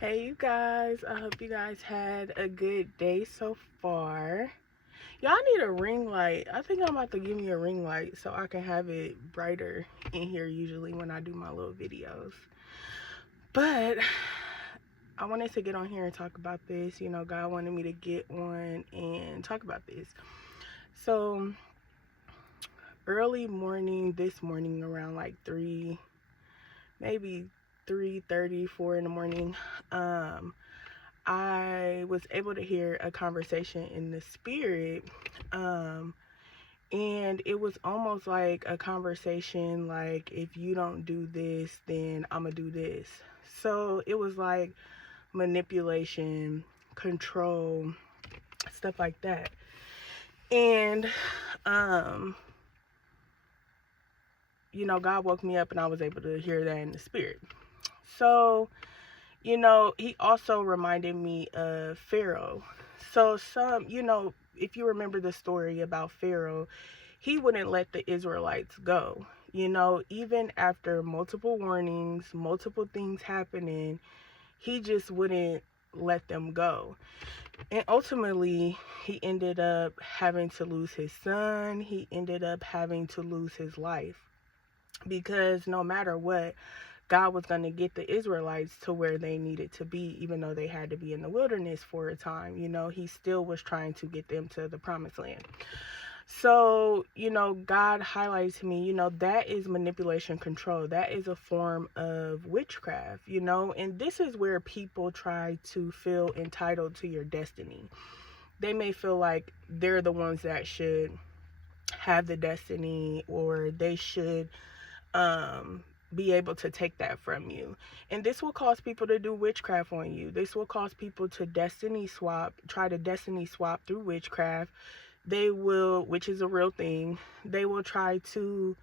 Hey you guys, I hope you guys had a good day so far. Y'all need a ring light. I think I'm about to give me a ring light so I can have it brighter in here usually when I do my little videos. But I wanted to get on here and talk about this. You know, God wanted me to get on and talk about this. So early morning, this morning around like 3, maybe 3:30, 4 in the morning, I was able to hear a conversation in the spirit, and it was almost like a conversation like, if you don't do this, then I'm gonna do this. So it was like manipulation, control, stuff like that. And you know, God woke me up and I was able to hear that in the spirit. So you know, he also reminded me of Pharaoh. So if you remember the story about Pharaoh, he wouldn't let the Israelites go. You know, even after multiple warnings, multiple things happening, he just wouldn't let them go. And ultimately, he ended up having to lose his son. He ended up having to lose his life. Because no matter what, God was going to get the Israelites to where they needed to be, even though they had to be in the wilderness for a time. You know, he still was trying to get them to the promised land. So, you know, God highlights to me, you know, that is manipulation, control. That is a form of witchcraft, you know, and this is where people try to feel entitled to your destiny. They may feel like they're the ones that should have the destiny, or they should be able to take that from you. And this will cause people to do witchcraft on you. This will cause people to try to destiny swap through witchcraft. They will, which is a real thing, they will try to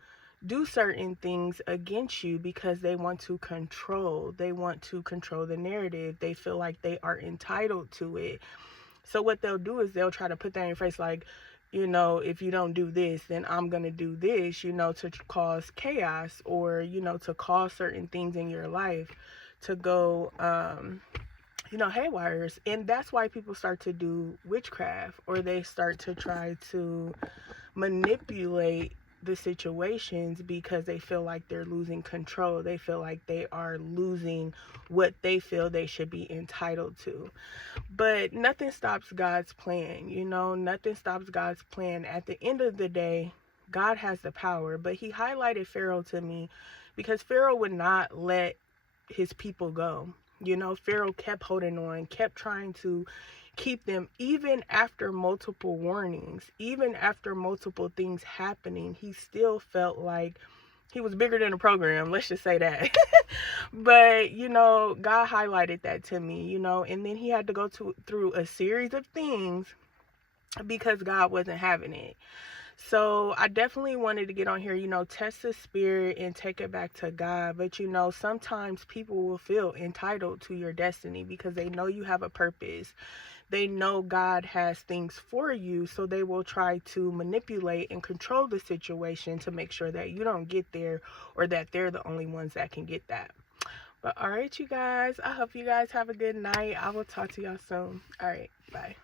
do certain things against you because they want to control. They want to control the narrative. They feel like they are entitled to it. So what they'll do is they'll try to put that in your face, like, you know, if you don't do this, then I'm going to do this, you know, to cause chaos, or, you know, to cause certain things in your life to go, you know, haywires. And that's why people start to do witchcraft, or they start to try to manipulate the situations because they feel like they're losing control. They feel like they are losing what they feel they should be entitled to. But nothing stops God's plan, you know, nothing stops God's plan. At the end of the day, God has the power. But he highlighted Pharaoh to me because Pharaoh would not let his people go. You know, Pharaoh kept holding on, kept trying to keep them, even after multiple warnings, even after multiple things happening. He still felt like he was bigger than the program, let's just say that. But, you know, God highlighted that to me, you know, and then he had to go through a series of things because God wasn't having it. So I definitely wanted to get on here, you know, test the spirit and take it back to God. But, you know, sometimes people will feel entitled to your destiny because they know you have a purpose. They know God has things for you, so they will try to manipulate and control the situation to make sure that you don't get there, or that they're the only ones that can get that. But all right, you guys, I hope you guys have a good night. I will talk to y'all soon. All right, bye.